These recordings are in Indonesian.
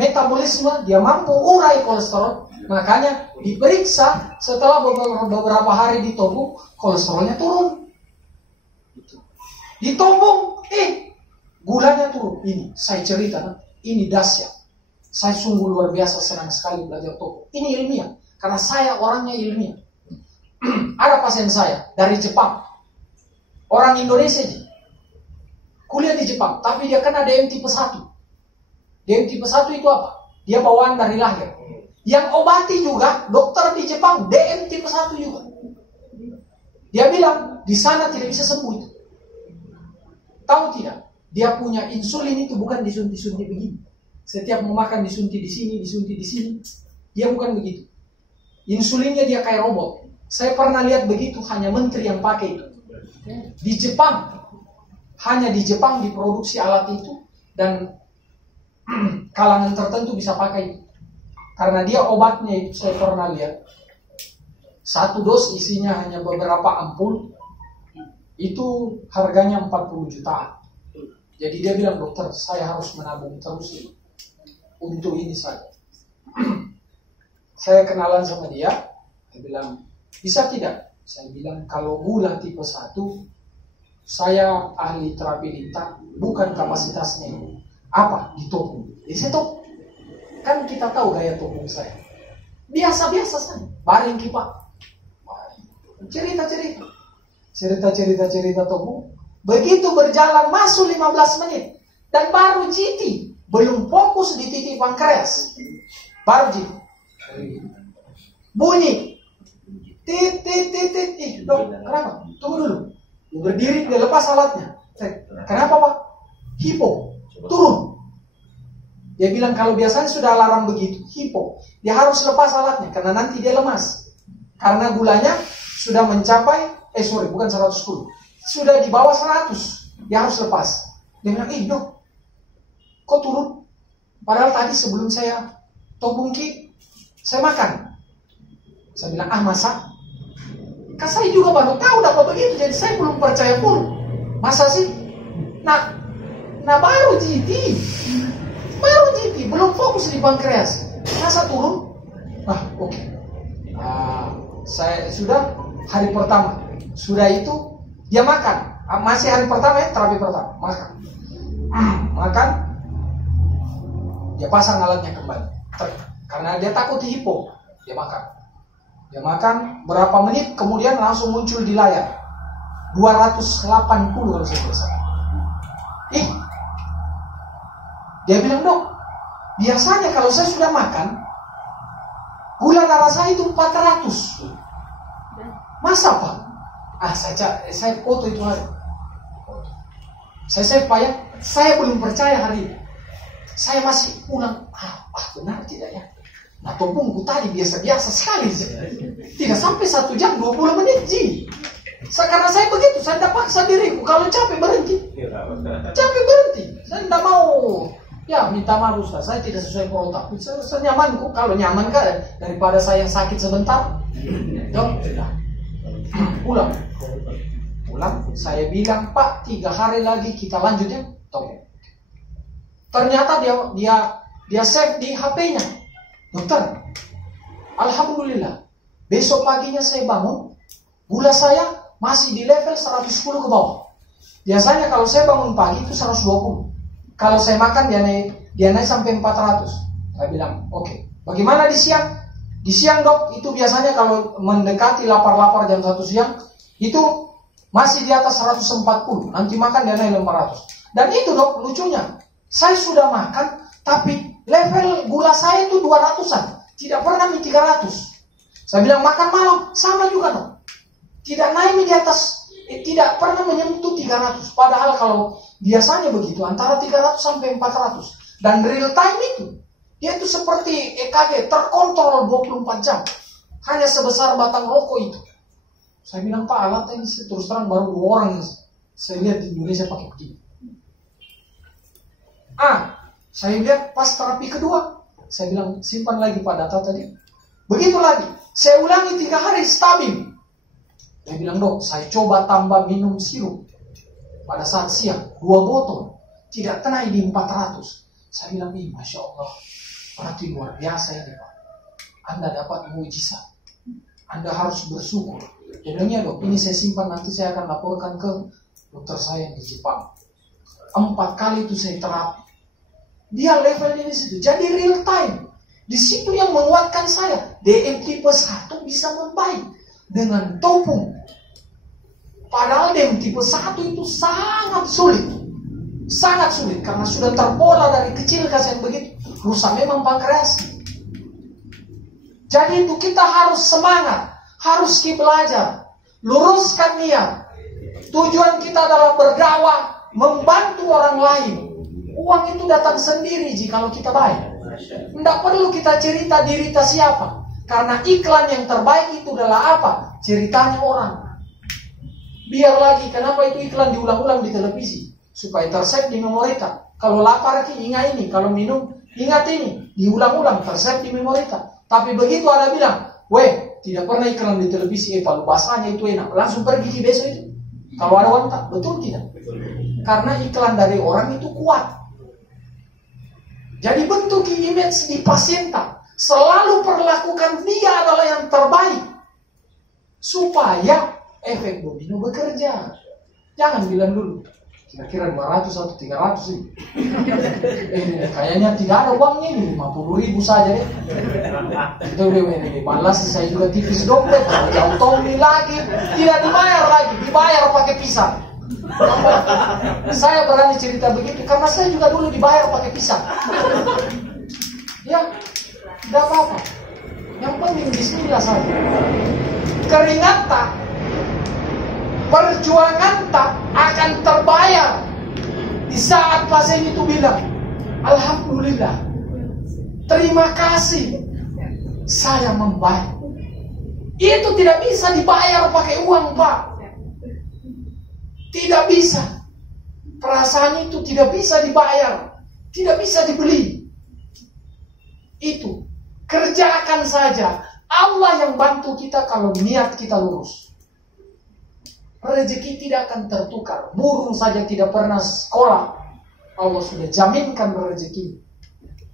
metabolisme, dia mampu urai kolesterol. Makanya diperiksa setelah beberapa hari ditobung, kolesterolnya turun. Ditobung, gulanya turun. Ini saya cerita, ini dahsyat. Saya sungguh luar biasa senang sekali belajar tobung. Ini ilmiah, karena saya orangnya ilmiah. Ada pasien saya dari Jepang, orang Indonesia kuliah di Jepang, tapi dia kena DM tipe 1. DM tipe 1 itu apa? Dia bawaan dari lahir. Yang obati juga dokter di Jepang DM tipe 1 juga. Dia bilang di sana tidak bisa sembuh itu. Tahu tidak? Dia punya insulin itu bukan disuntik-suntik begini. Setiap mau makan disuntik di sini, disuntik di sini. Dia bukan begitu. Insulinnya dia kayak robot. Saya pernah lihat begitu, hanya menteri yang pakai itu. Di Jepang, hanya di Jepang diproduksi alat itu dan kalangan tertentu bisa pakai itu. Karena dia obatnya itu saya pernah lihat. Satu dos isinya hanya beberapa ampul. Itu harganya 40 jutaan. Jadi dia bilang, dokter, saya harus menabung terus untuk ini saja. Saya kenalan sama dia. Dia bilang, bisa tidak? Saya bilang, kalau gula tipe 1, saya ahli terapi lintang, bukan kapasitasnya ini. Apa? Ditopung. Jadi saya topung. Kan kita tahu gaya topung saya. Biasa-biasa saja. Baring kipak. Cerita topung. Begitu berjalan masuk 15 menit. Dan baru GT. Belum fokus di titik pankreas. Baru GT. Bunyi. Dok, kenapa? Tunggu dulu. Dia berdiri, dia lepas alatnya. Kenapa Pak? Hipo. Turun. Dia bilang kalau biasanya sudah alarm begitu, hipo. Dia harus lepas alatnya, karena nanti dia lemas. Karena gulanya sudah mencapai, bukan 110. Sudah di bawah 100. Dia harus lepas. Dia bilang, dok, kok turun? Padahal tadi sebelum saya tobung saya makan. Saya bilang, masa? Kan saya juga baru tahu dapat begitu, jadi saya belum percaya pun. Masa sih? Nah baru GT, belum fokus di pankreas. Masa turun? Oke. Saya sudah hari pertama, sudah itu dia makan. Masih hari pertama ya, terapi pertama, makan. Dia pasang alatnya kembali, karena dia takut hipo. Dia makan berapa menit kemudian langsung muncul di layar 280 kalau saya tidak salah. Dia bilang, dok, biasanya kalau saya sudah makan gula darah saya itu 400. Masa Pak? Saya foto itu hari. Saya ya, saya belum percaya hari ini. Saya masih ulang, benar tidak ya? Nah, topungku tadi biasa-biasa sekali. Tidak sampai 1 jam 20 menit, Karena saya begitu, saya tidak paksa diriku. Kalau capek berhenti. Saya tidak mau, minta maaf Ustaz, saya tidak sesuai protap. Saya nyamanku, kalau nyaman kan daripada saya yang sakit sebentar. Sudah. Pulang. Saya bilang, Pak, 3 hari lagi kita lanjut ya. Ternyata dia save di HP-nya. Dokter, alhamdulillah, besok paginya saya bangun, gula saya masih di level 110 ke bawah. Biasanya kalau saya bangun pagi itu 120. Kalau saya makan dia naik sampai 400. Saya bilang, oke. Bagaimana di siang? Di siang dok, itu biasanya kalau mendekati lapar-lapar jam 1 siang, itu masih di atas 140. Nanti makan dia naik 400. Dan itu dok, lucunya, saya sudah makan, tapi level gula saya itu 200-an. Tidak pernah di 300. Saya bilang makan malam, sama juga dong. Tidak naik di atas, tidak pernah menyentuh 300. Padahal kalau biasanya begitu, antara 300 sampai 400. Dan real time itu, dia itu seperti EKG, terkontrol 24 jam. Hanya sebesar batang rokok itu. Saya bilang, Pak, alatnya ini terus terang baru 2 orang saya lihat di Indonesia pakai begini. Saya lihat pas terapi kedua, saya bilang simpan lagi Pak data tadi. Begitu lagi, saya ulangi 3 hari stabil. Dia bilang, dok, saya coba tambah minum sirup pada saat siang 2 botol, tidak naik di 400. Saya bilang, Masya Allah, Berarti luar biasa ini Pak. Anda dapat mujizat. Anda harus bersyukur. Dia bilang, ya dok, ini saya simpan, nanti saya akan laporkan ke dokter saya yang di Jepang. 4 kali itu saya terapi. Dia level ini situ. Jadi real time. Di situ yang menguatkan saya. DM tipe 1 bisa membaik dengan topung. Padahal DM tipe 1 itu sangat sulit. Sangat sulit. Karena sudah terpola dari kecil kasih yang begitu. Rusak memang pankreas. Jadi itu kita harus semangat. Harus belajar. Luruskan niat. Tujuan kita adalah berdakwah. Membantu orang lain. Uang itu datang sendiri jika kita baik. Tidak perlu kita cerita diri kita siapa. Karena iklan yang terbaik itu adalah apa? Ceritanya orang. Biar lagi, kenapa itu iklan diulang-ulang di televisi? Supaya tersave di memori kita. Kalau lapar, ingat ini. Kalau minum, ingat ini. Diulang-ulang, tersave di memori kita. Tapi begitu ada bilang, weh, tidak pernah iklan di televisi, kalau bahasanya itu enak. Langsung pergi ke besok itu. Kalau ada wanita, betul tidak? Karena iklan dari orang itu kuat. Jadi bentuk image di pasien tak. Selalu perlakukan dia adalah yang terbaik. Supaya efek domino bekerja. Jangan bilang dulu, kira-kira 200 atau 300 ini. Kayaknya tidak ada uangnya ini, 50.000 saja deh. Itu udah malas, saya juga tipis dompet. Kalau jauh Tommy lagi, tidak dibayar lagi, dibayar pakai pisang. Saya berani cerita begitu karena saya juga dulu dibayar pakai pisang. Ya, tidak apa-apa. Yang penting bismillah saja. Keringat tak, perjuangan tak akan terbayar di saat pasien itu bilang, alhamdulillah, terima kasih, saya membaik. Itu tidak bisa dibayar pakai uang, Pak. Tidak bisa. Perasaan itu tidak bisa dibayar, tidak bisa dibeli. Itu kerjakan saja. Allah yang bantu kita kalau niat kita lurus. Rezeki tidak akan tertukar. Burung saja tidak pernah sekolah, Allah sudah jaminkan rezeki.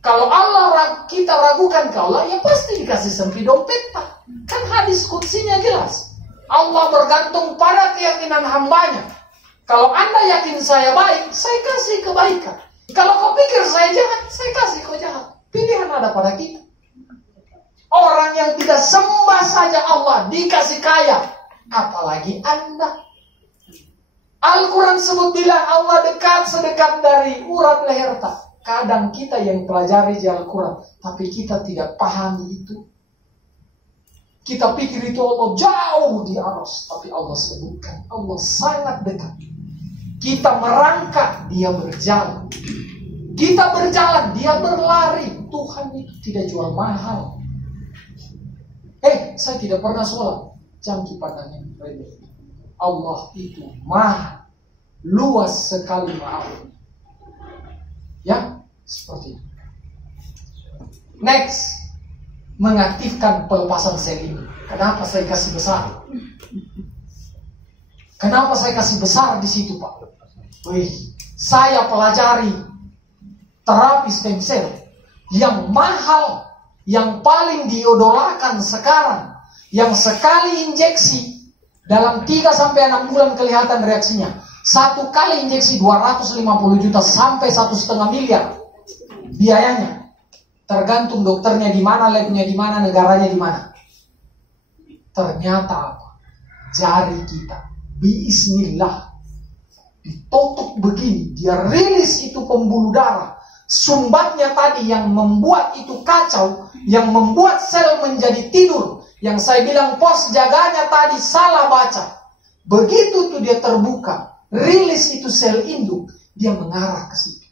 Kalau Allah kita ragukan ke Allah, ya pasti dikasih sempit dompet, Pak. Kan hadis kutsinya jelas. Allah bergantung pada keyakinan hambanya. Kalau Anda yakin saya baik, saya kasih kebaikan. Kalau kau pikir saya jahat, saya kasih kau jahat. Pilihan ada pada kita. Orang yang tidak sembah saja Allah dikasih kaya, apalagi Anda. Al-Quran sebut bilang Allah dekat sedekat dari urat leher tak. Kadang kita yang pelajari di Al-Quran, tapi kita tidak pahami itu. Kita pikir itu Allah jauh di aras, tapi Allah sebutkan Allah sangat dekat. Kita merangkak, dia berjalan. Kita berjalan, dia berlari. Tuhan itu tidak jual mahal. Saya tidak pernah sholat. Jangki pandangnya. Allah itu maha luas sekali maaf. Ya, seperti itu. Next, mengaktifkan pelepasan sel ini. Kenapa saya kasih besar? Kenapa saya kasih besar di situ, Pak? Saya pelajari terapi stem cell yang mahal, yang paling diidolakan sekarang, yang sekali injeksi dalam 3-6 bulan kelihatan reaksinya. 1 kali injeksi 250 juta sampai 1,5 miliar biayanya. Tergantung dokternya di mana, labnya di mana, negaranya di mana. Ternyata apa? Jari kita, bismillah, ditutup begini, dia rilis itu pembuluh darah. Sumbatnya tadi yang membuat itu kacau, yang membuat sel menjadi tidur, yang saya bilang pos jaganya tadi salah baca. Begitu tuh dia terbuka, rilis itu sel induk, dia mengarah ke situ.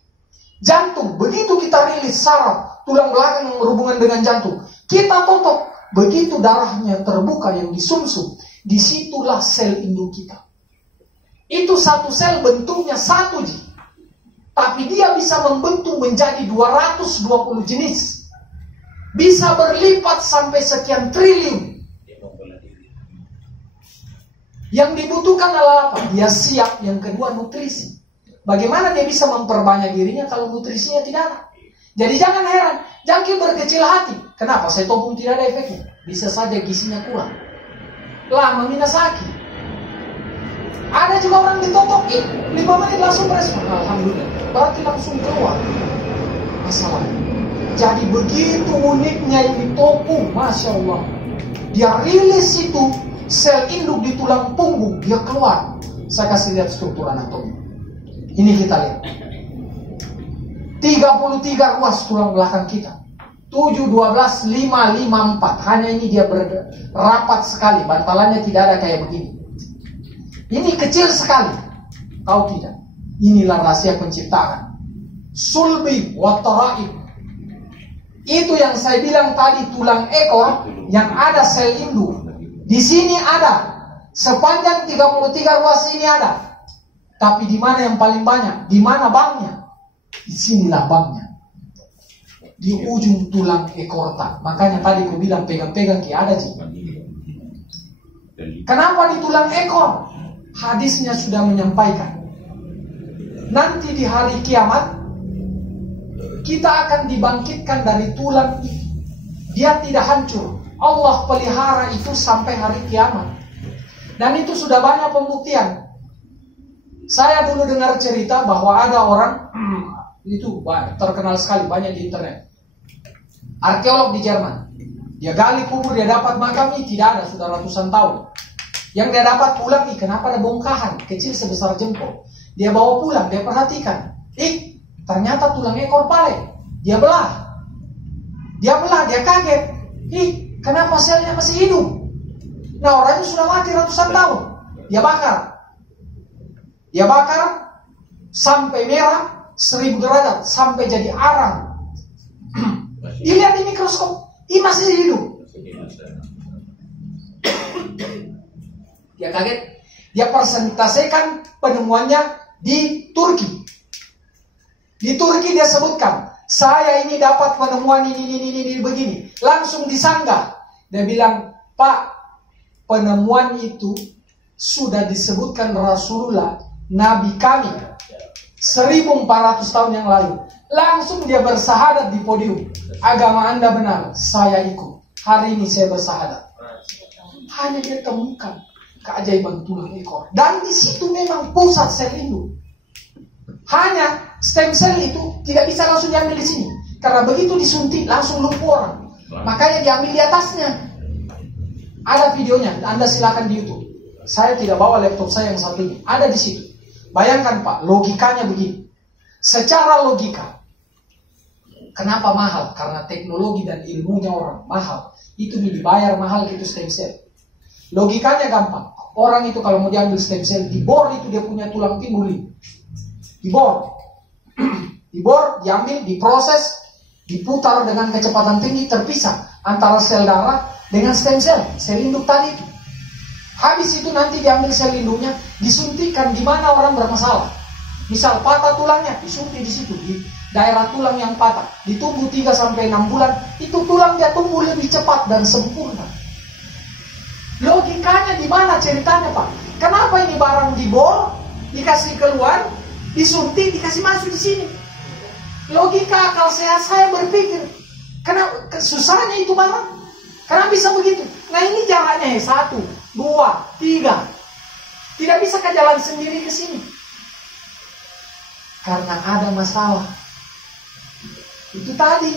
Jantung, begitu kita rilis saraf, tulang belakang yang berhubungan dengan jantung, kita tutup, begitu darahnya terbuka yang di sumsum, disitulah sel induk kita. Itu satu sel bentuknya 1 Ji. Tapi dia bisa membentuk menjadi 220 jenis. Bisa berlipat sampai sekian triliun. Yang dibutuhkan adalah apa? Dia siap. Yang kedua, nutrisi. Bagaimana dia bisa memperbanyak dirinya kalau nutrisinya tidak ada? Jadi jangan heran, jangan berkecil hati. Kenapa? Setopung tidak ada efeknya. Bisa saja gizinya kurang. Lama minasaki. Ada juga orang ditotok, 5 menit langsung respon. Alhamdulillah. Berarti langsung keluar masalahnya. Jadi begitu uniknya yang ditopung, Masya Allah. Dia rilis itu sel induk di tulang punggung, dia keluar. Saya kasih lihat struktur anatomi. Ini kita lihat. 33 ruas tulang belakang kita. 7, 12, 5, 5, 4. Hanya ini dia rapat sekali. Bantalannya tidak ada kayak begini. Ini kecil sekali. Tahu tidak? Inilah rahasia penciptaan. Sulbi wa taraib. Itu yang saya bilang tadi, tulang ekor yang ada sel induk. Di sini ada. Sepanjang 33 ruas ini ada. Tapi di mana yang paling banyak? Di mana banknya? Di sinilah banknya. Di ujung tulang ekor tak. Makanya tadi aku bilang pegang-pegang ki ada sih. Kenapa di tulang ekor? Hadisnya sudah menyampaikan. Nanti di hari kiamat kita akan dibangkitkan dari tulang itu. Dia tidak hancur. Allah pelihara itu sampai hari kiamat. Dan itu sudah banyak pembuktian. Saya dulu dengar cerita bahwa ada orang itu terkenal sekali, banyak di internet. Arkeolog di Jerman. Dia gali kubur, dia dapat makam ini tidak ada, sudah ratusan tahun. Yang dia dapat pulang, kenapa ada bongkahan kecil sebesar jempol. Dia bawa pulang, dia perhatikan. Ternyata tulang ekor pale. Dia belah, dia kaget. Kenapa selnya masih hidup? Nah, orangnya sudah mati ratusan tahun. Dia bakar sampai merah 1000 derajat, sampai jadi arang. Dilihat di mikroskop, ini masih hidup. Dia kaget. Dia presentasikan penemuannya di Turki. Di Turki dia sebutkan, saya ini dapat penemuan ini begini. Langsung disanggah. Dia bilang, Pak, penemuan itu sudah disebutkan Rasulullah, Nabi kami, 1400 tahun yang lalu. Langsung dia bersahadat di podium. Agama Anda benar, saya ikut. Hari ini saya bersahadat. Hanya dia temukan keajaiban tulang ekor. Dan di situ memang pusat sel induk. Hanya stem cell itu tidak bisa langsung diambil di sini. Karena begitu disuntik langsung lumpuh orang. Makanya diambil di atasnya. Ada videonya, Anda silakan di YouTube. Saya tidak bawa laptop saya yang satu ini. Ada di situ. Bayangkan Pak, logikanya begini. Secara logika, kenapa mahal? Karena teknologi dan ilmunya orang mahal. Itu dibayar mahal gitu stem cell. Logikanya gampang. Orang itu kalau mau diambil stem cell, dibor itu dia punya tulang pinggul. Dibor, diambil, diproses, diputar dengan kecepatan tinggi, terpisah antara sel darah dengan stem cell, sel induk tadi itu. Habis itu nanti diambil sel induknya, disuntikan di mana orang bermasalah. Misal patah tulangnya, disuntik di situ, di daerah tulang yang patah. Ditunggu 3-6 bulan, itu tulang dia tumbuh lebih cepat dan sempurna. Logikanya di mana ceritanya Pak? Kenapa ini barang dibor, dikasih keluar, disuntik, dikasih masuk di sini? Logika akal sehat saya berpikir, kenapa susahnya itu barang? Kenapa bisa begitu? Nah ini jalannya 1, 2, 3. Tidak bisa ke jalan sendiri ke sini. Karena ada masalah. Itu tadi,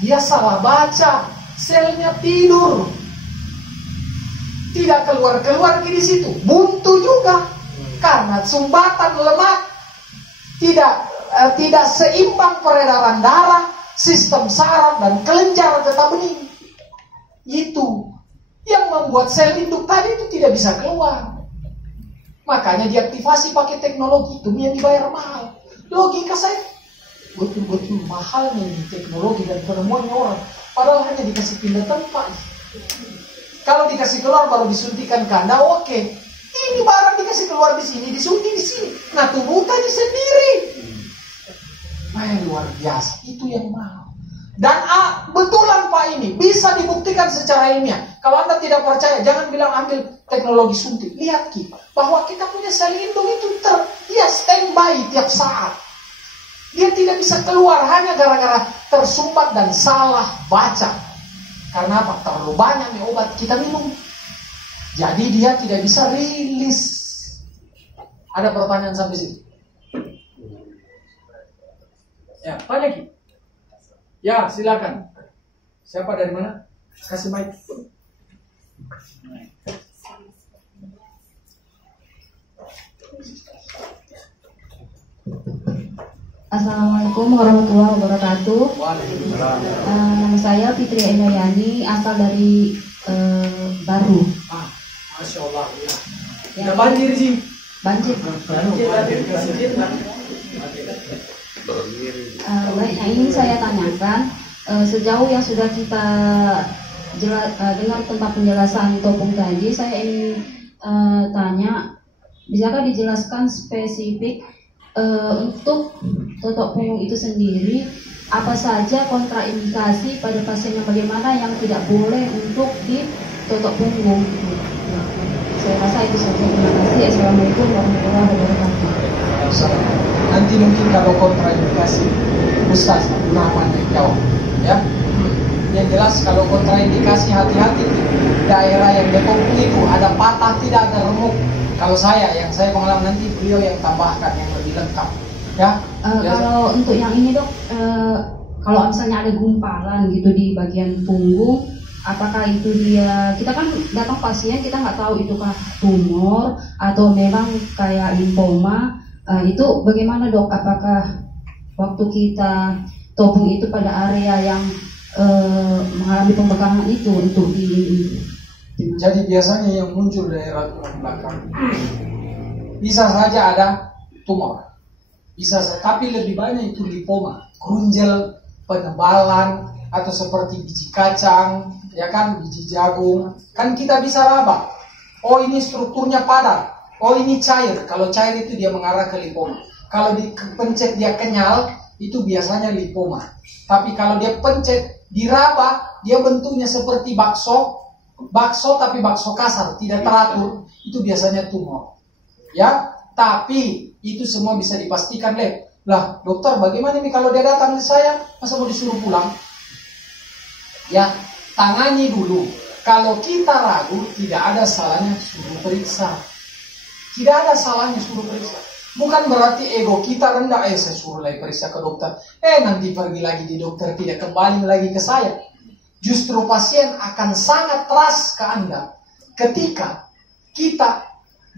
dia salah baca, selnya tidur. Tidak keluar-keluar di situ, buntu juga. Karena sumbatan lemak tidak seimbang peredaran darah, sistem saraf dan kelenjar tetap bening. Itu yang membuat sel induk tadi itu tidak bisa keluar. Makanya diaktifasi pakai teknologi itu yang dibayar mahal. Logika saya, betul-betul mahalnya ini teknologi dan penemuannya orang. Padahal hanya dikasih pindah tempat. Kalau dikasih keluar baru disuntikan ke Anda, oke. Ini barang dikasih keluar di sini, disuntik di sini. Nah tubuh tadi sendiri. Luar biasa, itu yang mahal. Dan betulan Pak ini bisa dibuktikan secara ilmiah. Kalau Anda tidak percaya, jangan bilang ambil teknologi suntik. Lihat bahwa kita punya sel induk itu dia standby tiap saat. Dia tidak bisa keluar hanya gara-gara tersumbat dan salah baca. Karena apa? Terlalu banyak nih obat kita minum. Jadi dia tidak bisa rilis. Ada pertanyaan sampai sini? Ya, tanya Ki. Ya, silakan. Siapa dari mana? Kasih mic. Assalamualaikum warahmatullahi wabarakatuh. Nama saya Fitri Endayani, asal dari Baru. Masya Allah. Ya, banjir sih. Banjir. Baik, yang ingin saya tanyakan, sejauh yang sudah kita dengar tentang penjelasan Topung tadi, saya ingin tanya, bisakah dijelaskan spesifik untuk totok punggung itu sendiri, apa saja kontraindikasi pada pasien yang bagaimana yang tidak boleh untuk ditotok punggung? Saya rasa itu saja. Terima kasih. Assalamualaikum warahmatullahi wabarakatuh. Nanti mungkin kalau kontraindikasi Ustaz Rahman yang jawab, ya. Yang jelas kalau kontraindikasi, hati-hati daerah yang dipunggung itu ada patah, tidak ada remuk. Kalau yang saya pengalaman, nanti beliau yang tambahkan yang lebih lengkap. Ya. Kalau untuk yang ini dok, kalau misalnya ada gumpalan gitu di bagian punggung, apakah itu kita kan datang pasien, kita nggak tahu itukah tumor atau memang kayak limfoma, itu bagaimana dok? Apakah waktu kita topung itu pada area yang mengalami pembekakan itu untuk Jadi biasanya yang muncul daerah tulang belakang bisa saja ada tumor, bisa saja, tapi lebih banyak itu lipoma, grunjel, penebalan, atau seperti biji kacang, ya kan, biji jagung. Kan kita bisa raba. Oh ini strukturnya padat, oh ini cair. Kalau cair itu dia mengarah ke lipoma. Kalau dipencet dia kenyal, itu biasanya lipoma. Tapi kalau dia pencet, diraba, dia bentuknya seperti bakso tapi bakso kasar, tidak teratur, itu biasanya tumor. Ya, tapi itu semua bisa dipastikan lab. Lah, dokter bagaimana nih kalau dia datang ke saya, masa mau disuruh pulang? Ya, tangani dulu. Kalau kita ragu, tidak ada salahnya suruh periksa. Tidak ada salahnya suruh periksa. Bukan berarti ego kita rendah, saya suruh lagi periksa ke dokter. Nanti pergi lagi di dokter, tidak kembali lagi ke saya. Justru pasien akan sangat trust ke Anda ketika kita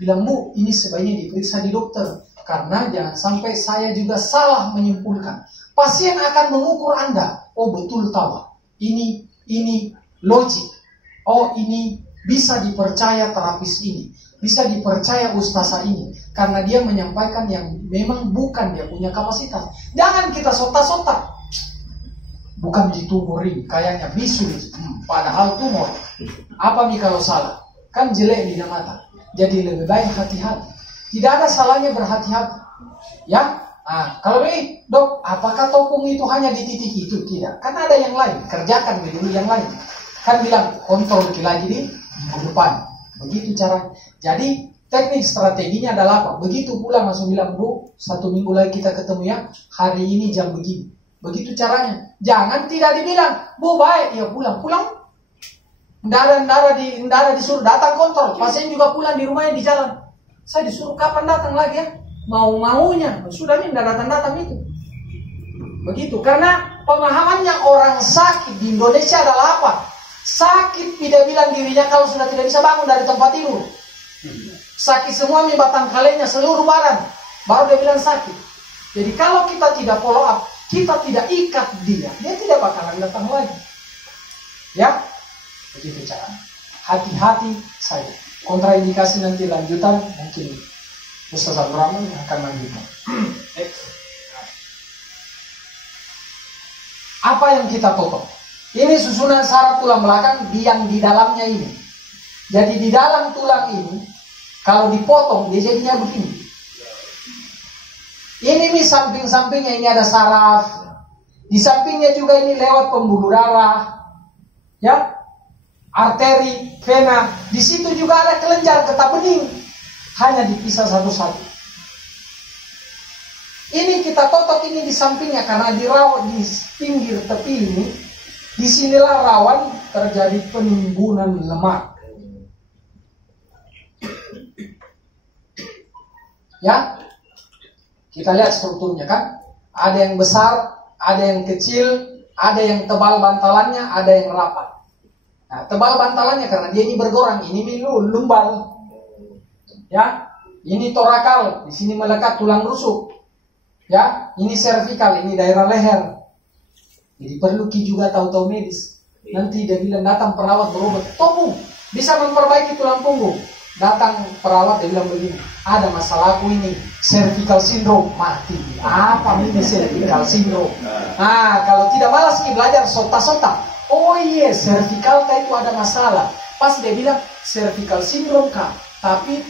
bilang, Bu, ini sebaiknya diperiksa di dokter. Karena jangan sampai saya juga salah menyimpulkan. Pasien akan mengukur Anda. Oh betul tahu. Ini logik. Oh ini bisa dipercaya terapis ini. Bisa dipercaya ustazah ini. Karena dia menyampaikan yang memang bukan dia punya kapasitas. Jangan kita sota-sota. Bukan ditumorin, kayaknya bisu. Padahal tumor. Apa nih kalau salah? Kan jelek di mata. Jadi lebih baik hati-hati. Tidak ada salahnya berhati-hati. Ya, kalau ini dok, apakah topung itu hanya di titik itu? Tidak. Kan ada yang lain. Kerjakan dulu yang lain. Kan bilang kontrol lagi di minggu depan. Begitu cara. Jadi teknik strateginya adalah apa? Begitu pulang langsung bilang, Bu, 1 minggu lagi kita ketemu ya. Hari ini jam begini. Begitu caranya. Jangan tidak dibilang, Bu baik, ya pulang. Ndara disuruh datang kontrol. Pasien juga pulang di rumahnya di jalan. Saya disuruh kapan datang lagi ya? Mau-maunya. Sudah nih, tidak datang-datang itu. Begitu. Karena pemahamannya orang sakit di Indonesia adalah apa? Sakit tidak bilang dirinya kalau sudah tidak bisa bangun dari tempat tidur. Sakit semua batang kalenya seluruh badan. Baru dia bilang sakit. Jadi kalau kita tidak follow up, kita tidak ikat dia tidak bakalan datang lagi. Ya, begitu cara. Hati-hati saja. Kontraindikasi nanti lanjutan mungkin Ustaz Abdurrahman akan lanjutkan. Apa yang kita potong? Ini susunan saraf tulang belakang yang di dalamnya ini. Jadi di dalam tulang ini, kalau dipotong dia jadinya begini. Ini nih samping-sampingnya, ini ada saraf. Di sampingnya juga ini lewat pembuluh darah. Ya. Arteri, vena. Di situ juga ada kelenjar getah bening. Hanya dipisah satu-satu. Ini kita totok ini di sampingnya karena dirawat di pinggir tepi ini. Disinilah rawan terjadi penimbunan lemak. Ya, kita lihat strukturnya kan. Ada yang besar, ada yang kecil, ada yang tebal bantalannya, ada yang rapat. Nah, tebal bantalannya karena dia ini bergorang, ini lumbal. Ya, ini torakal, di sini melekat tulang rusuk. Ya, ini servikal, ini daerah leher. Jadi perlu juga tahu-tahu medis. Nanti dia bilang datang perawat berobat, topu bisa memperbaiki tulang punggung. Datang perawat dia bilang begini, ada masalahku ini cervical syndrome, mati. Apa ini cervical syndrome? Nah, kalau tidak malas nih belajar sota-sota. Oh iya, cervical itu ada masalah. Pas dia bilang cervical syndrome kak, tapi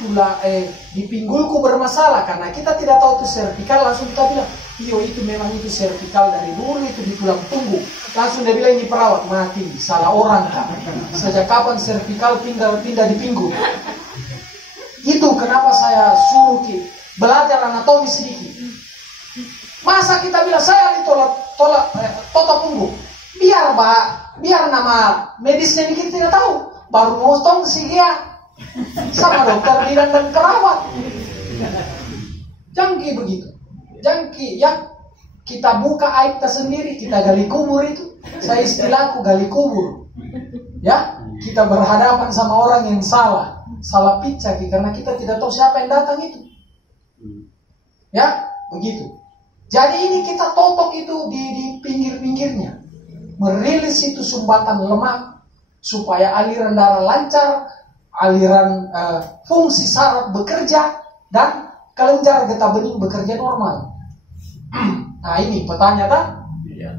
di pinggulku bermasalah karena kita tidak tahu itu cervical, langsung kita bilang, iyo itu memang itu cervical dari dulu itu di tulang punggung. Langsung dia bilang ini perawat, mati, salah orang kak. Sejak kapan cervical pindah di pinggul? Itu kenapa saya suruh belajar anatomi sedikit. Masa kita bilang saya ditolak punggung. Biar nama medisnya ini kita tidak tahu. Baru motong si dia sama dokter bidan dan kerawat. Jangki begitu. Jangki ya. Kita buka aib kita sendiri, kita gali kubur itu. Saya istilahku gali kubur. Ya, kita berhadapan sama orang yang salah picaki karena kita tidak tahu siapa yang datang itu. Ya, begitu. Jadi ini kita totok itu di pinggir-pinggirnya. Merilis itu sumbatan lemak supaya aliran darah lancar, aliran fungsi saraf bekerja dan kelenjar getah bening bekerja normal. Nah, ini petanya kan?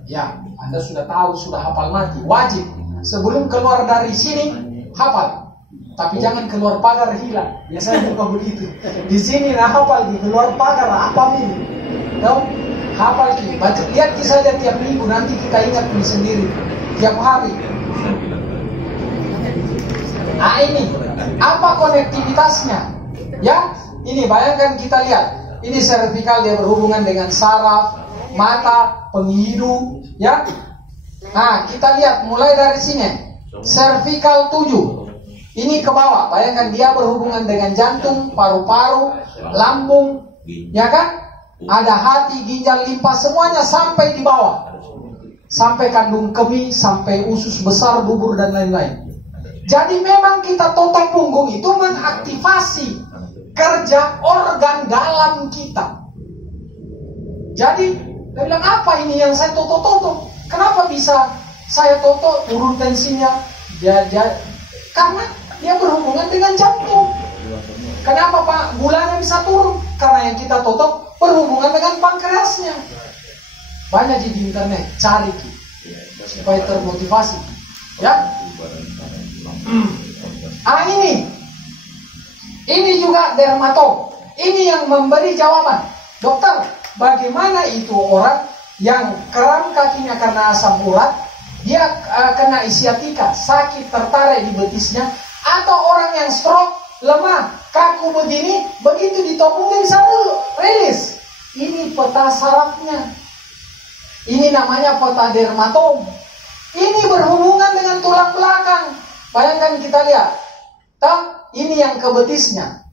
Ya, Anda sudah tahu, sudah hafal mati, wajib. Sebelum keluar dari sini hafal. Tapi jangan keluar pagar hilang. Biasanya juga begitu. Di sini hafal, di keluar pagar apa ini? Tahu? Hafal ki. Baca, lihat saja tiap minggu, nanti kita ingat ini sendiri. Tiap hari. Nah ini, apa konektivitasnya? Ya, ini bayangkan kita lihat. Ini cervical dia berhubungan dengan saraf, mata, penghidu, ya. Nah, kita lihat mulai dari sini. Cervical 7. Ini ke bawah, bayangkan dia berhubungan dengan jantung, paru-paru, lambung, ya kan? Ada hati, ginjal, limpa, semuanya sampai di bawah. Sampai kandung kemih, sampai usus besar, bubur, dan lain-lain. Jadi memang kita totok punggung itu mengaktifasi kerja organ dalam kita. Jadi, dia bilang, apa ini yang saya totok-totok? Kenapa bisa saya totok, turun tensinya? Karena dia berhubungan dengan jantung. Kenapa Pak gulanya bisa turun? Karena yang kita totok berhubungan dengan pankreasnya. Banyak di internet, cari supaya termotivasi. Ya. Ini juga dermatom. Ini yang memberi jawaban. Dokter, bagaimana itu orang yang kram kakinya karena asam urat, dia kena isiatika, sakit tertarik di betisnya, atau orang yang stroke, lemah, kaku begini, begitu ditopung dia bisa rilis. Ini peta sarafnya. Ini namanya peta dermatom. Ini berhubungan dengan tulang belakang. Bayangkan kita lihat. Ini yang ke betisnya.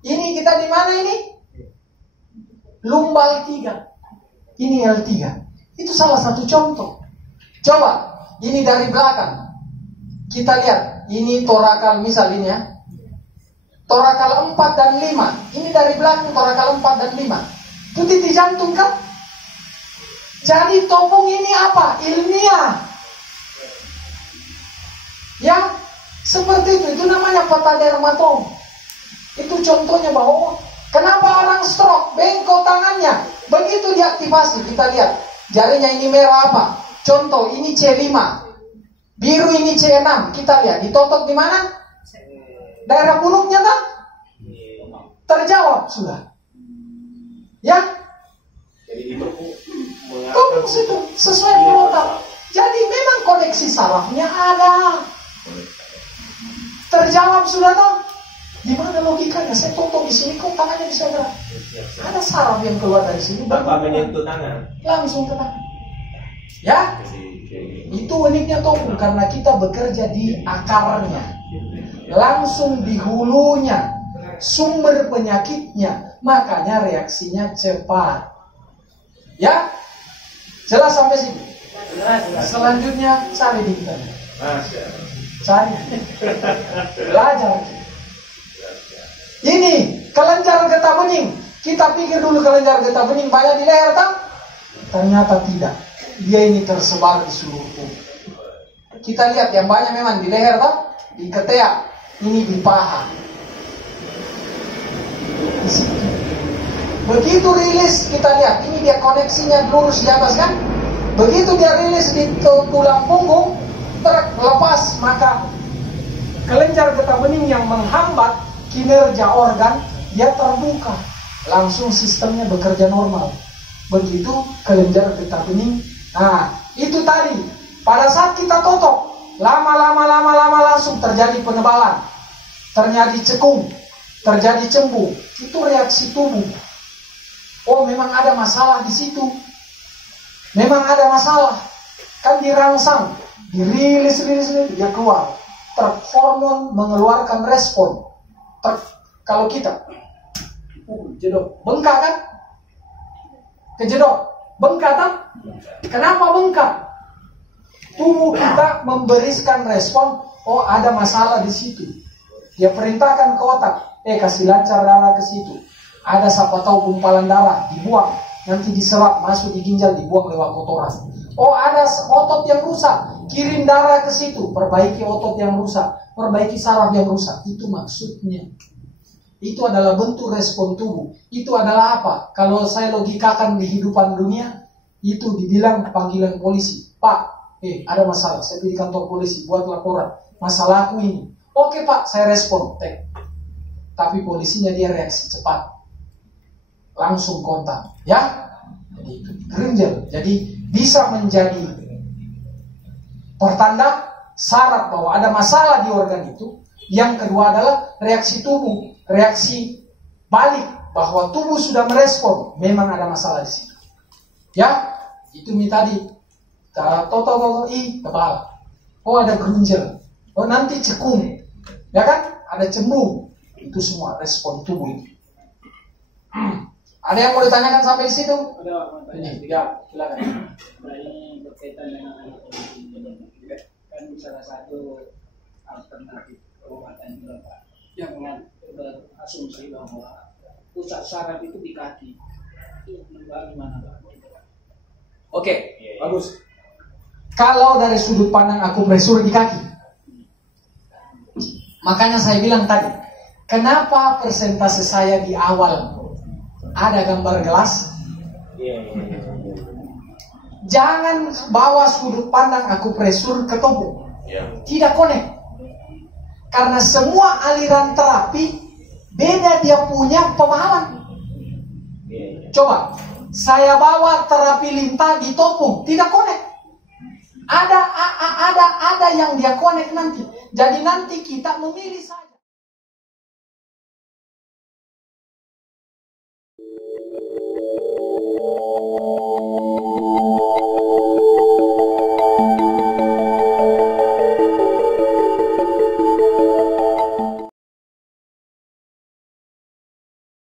Ini kita di mana ini? Lumbal 3. Ini L3. Itu salah satu contoh. Coba, ini dari belakang. Kita lihat, ini torakal misalnya. Torakal 4 dan 5. Ini dari belakang torakal 4 dan 5. Itu titik jantung kan? Jadi topung ini apa? Ilmiah. Ya, seperti itu namanya peta dermatom. Itu contohnya bahwa kenapa orang stroke bengkok tangannya, begitu diaktifasi. Kita lihat jarinya ini merah apa? Contoh ini C5, biru ini C6. Kita lihat ditotok di mana? Daerah punuknya kan? Terjawab sudah. Ya. Jadi ditopung situ sesuai protokol. Jadi memang koneksi sarafnya ada. Terjawab sudah toh? Di mana logikanya? Saya totok di sini kok tangannya bisa gerak. Ada saraf yang keluar dari sini. Tanpa menyentuh tangan. Langsung ke tangan. Ya, itu uniknya tofu karena kita bekerja di akarnya, langsung di hulunya, sumber penyakitnya, makanya reaksinya cepat. Ya, jelas sampai sini. Selanjutnya cari di internet, cari, belajar. Ini kelenjar getah bening. Kita pikir dulu kelenjar getah bening banyak di leher, tak? Ternyata tidak. Dia ini tersebar di seluruh tubuh. Kita lihat yang banyak memang di leher, tak? Di ketiak, ini di paha. Di situ. Begitu rilis kita lihat, ini dia koneksinya lurus di atas kan? Begitu dia rilis di tulang punggung, terlepas, maka kelenjar getah bening yang menghambat kinerja organ, dia terbuka. Langsung sistemnya bekerja normal. Begitu kelenjar getah bening. Nah, itu tadi. Pada saat kita tutup, lama langsung terjadi penebalan. Terjadi cekung, terjadi cembung. Itu reaksi tubuh. Oh, memang ada masalah di situ. Memang ada masalah. Kan dirangsang, dirilis, dia keluar. Hormon mengeluarkan respon. Kalau kita jedok, bengkak kan? Kejedot, bengkak kan? Kenapa bengkak? Tubuh kita memberikan respon, oh ada masalah di situ. Dia perintahkan ke otak, kasih lancar darah ke situ. Ada siapa tahu gumpalan darah, dibuang, nanti diserap masuk di ginjal, dibuang lewat kotoran. Oh ada otot yang rusak, kirim darah ke situ, perbaiki otot yang rusak, perbaiki saraf yang rusak. Itu maksudnya. Itu adalah bentuk respon tubuh. Itu adalah apa? Kalau saya logikakan di kehidupan dunia, itu dibilang panggilan polisi. Pak, ada masalah, saya pergi kantor polisi, buat laporan. Masalahku ini. Oke Pak, saya respon. Tapi polisinya dia reaksi cepat. Langsung kontak. Ya? Jadi itu gerenjel. Jadi bisa menjadi pertanda syarat bahwa ada masalah di organ itu. Yang kedua adalah reaksi tubuh. Reaksi balik bahwa tubuh sudah merespon, memang ada masalah di situ. Ya, itu tadi. Tebal. Oh ada gerunjel. Oh nanti cekung. Ya kan? Ada cembung. Itu semua respon tubuh itu. Ada yang mau ditanyakan sampai di situ? Ada. Ini, ya, silakan. Ini berkaitan dengan kan salah satu alternatif pengobatan juga Pak, yang berasumsi bahwa pusat saraf itu di kaki. Itu bagaimana Pak? Oke, bagus. Kalau dari sudut pandang akupresur di kaki, makanya saya bilang tadi, kenapa persentase saya di awal ada gambar gelas? Jangan bawa sudut pandang akupresur ke tubuh. Tidak connect. Karena semua aliran terapi beda dia punya pemahaman. Coba saya bawa terapi lintah di topung, tidak connect. Ada yang dia connect nanti. Jadi nanti kita memilih